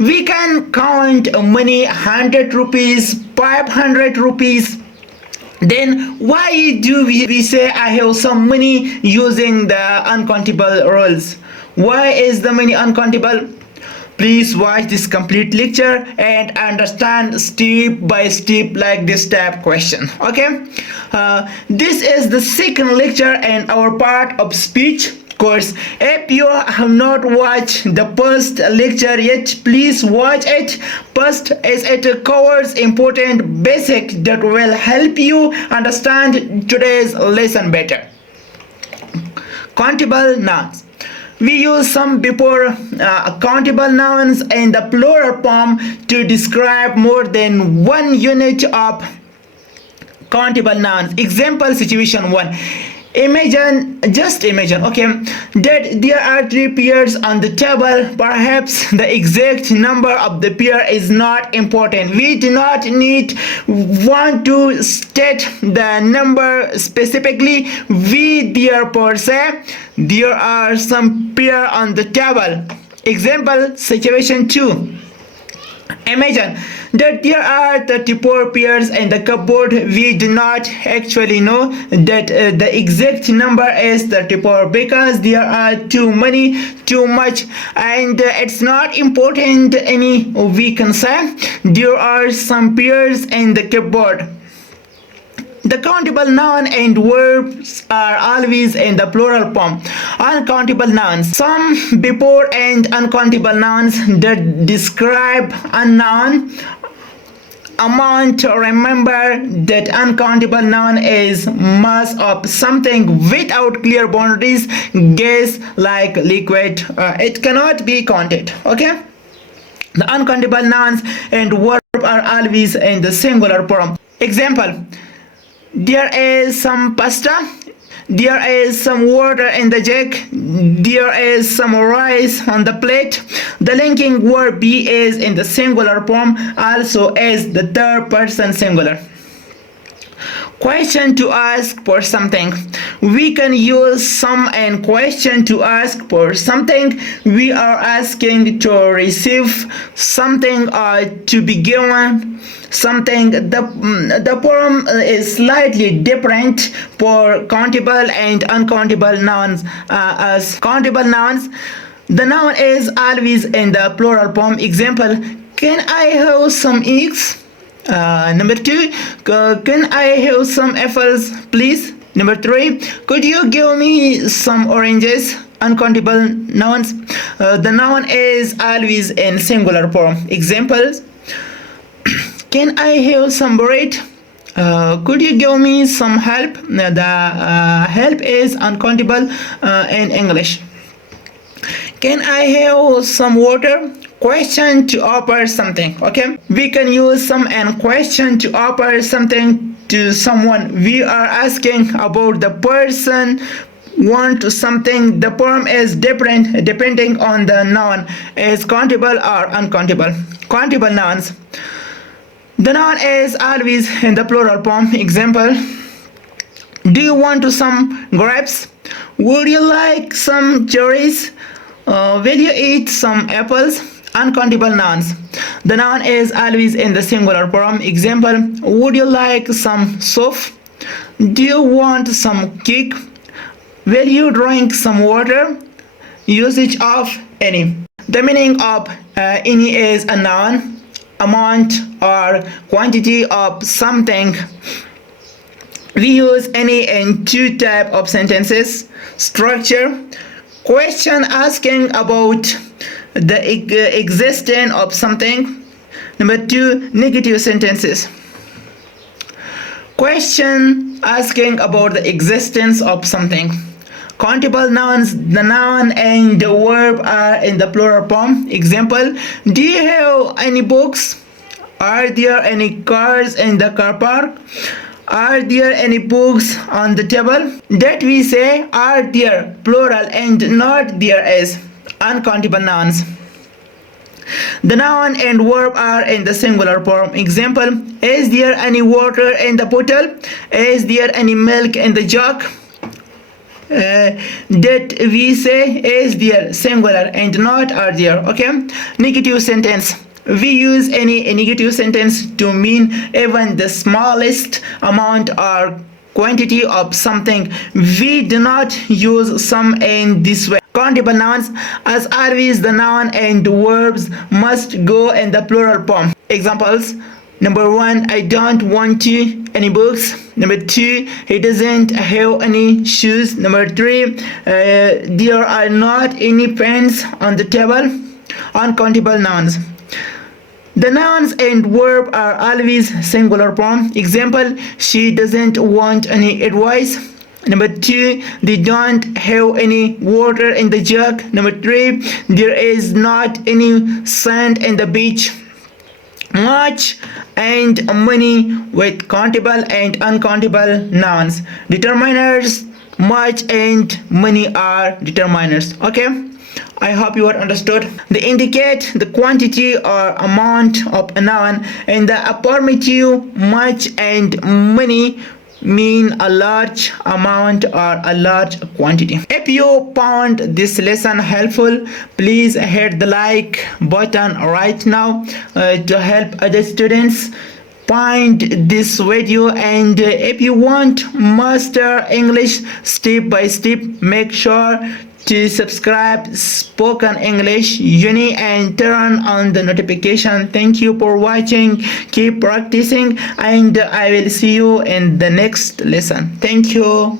We can count money 100 rupees, 500 rupees. Then why do we say I have some money using the uncountable rules? Why is the money uncountable? Please watch this complete lecture and understand step by step like this type question. Okay, this is the second lecture and our part of speech course. If you have not watched the first lecture yet, please watch it first, as it covers important basics that will help you understand today's lesson better. Countable nouns. We use some before countable nouns in the plural form to describe more than one unit of countable nouns. Example, situation 1. Just imagine, okay, that there are 3 pairs on the table. Perhaps the exact number of the pair is not important. We do not want to state the number specifically. We therefore say there are some pair on the table. Example, situation 2. Imagine that there are 34 pairs in the cupboard. We do not actually know that the exact number is 34 because there are too much, and it's not important any. We can say there are some pairs in the cupboard. The countable noun and verbs are always in the plural form. Uncountable nouns. Some before and uncountable nouns that describe a noun amount. Remember that uncountable noun is mass of something without clear boundaries. Gas, like liquid, it cannot be counted. Okay. The uncountable nouns and verb are always in the singular form. Example. There is some pasta. There is some water in the jug. There is some rice on the plate. The linking verb be is in the singular form, also as the third person singular. Question to ask for something. We can use some and question to ask for something. We are asking to receive something or to be given something. The form is slightly different for countable and uncountable nouns. As countable nouns, the noun is always in the plural form. Example, can I have some eggs? Number 2, can I have some apples, please? Number 3, could you give me some oranges? Uncountable nouns. The noun is always in singular form. Examples, can I have some bread? Could you give me some help? The help is uncountable in English. Can I have some water? Question to offer something. Okay, we can use some and question to offer something to someone. We are asking about the person want something. The form is different depending on the noun, is countable or uncountable. Countable nouns. The noun is always in the plural form. Example, do you want some grapes? Would you like some cherries? Will you eat some apples? Uncountable nouns. The noun is always in the singular form. Example, would you like some soup? Do you want some cake? Will you drink some water? Usage of any. The meaning of any is a noun, amount or quantity of something. We use any in 2 types of sentences. Structure. Question asking about the existence of something. Number 2, negative sentences. Question asking about the existence of something. Countable nouns, the noun and the verb are in the plural form. Example, do you have any books? Are there any cars in the car park? Are there any books on the table? That we say are there, plural, and not there is. Uncountable nouns. The noun and verb are in the singular form. Example, is there any water in the bottle? Is there any milk in the jug? that we say is there singular and not are there. Okay, negative sentence. We use any negative sentence to mean even the smallest amount or quantity of something. We do not use some in this way. Countable nouns. As always, the noun and verbs must go in the plural form. Examples: number 1, I don't want to any books. Number 2, he doesn't have any shoes. Number 3, there are not any pens on the table. Uncountable nouns. The nouns and verb are always singular form. Example: she doesn't want any advice. Number 2, they don't have any water in the jug. Number 3, there is not any sand in the beach. Much and many with countable and uncountable nouns. Determiners: much and many are determiners. Okay, I hope you are understood. They indicate the quantity or amount of a noun, and the affirmative much and many mean a large amount or a large quantity. If you found this lesson helpful, please hit the like button right now to help other students find this video. And if you want master English step by step, make sure to subscribe Spoken English Uni and turn on the notification. Thank you for watching. Keep practicing and I will see you in the next lesson. Thank you.